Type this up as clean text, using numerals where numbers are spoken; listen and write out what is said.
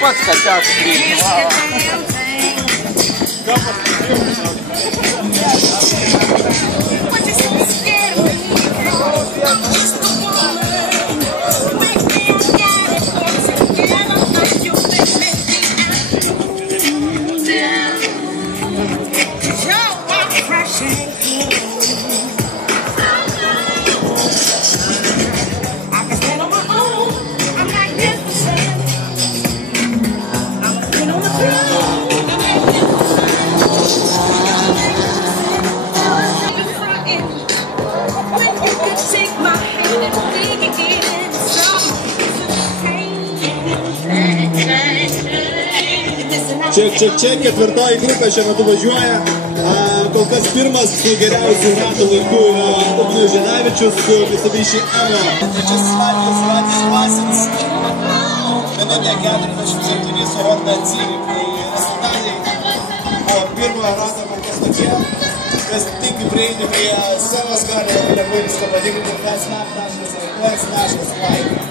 pats kačiakas priimti. Čia ketvirtoji grupė šiuo metu važiuoja. Kol kas pirmas su geriausiu ratų laiku yra Ugnius Ženavičius su Mitsubishi Evo. Trečiasis Latvijos Vatis Vasins. Minutė 47 su Honda Civic. Tai rezultatai pirmojo rato kol kas tokie. Kas tik prieini prie scenos gali labai lengvai viską patikrinti. Fastmap.lt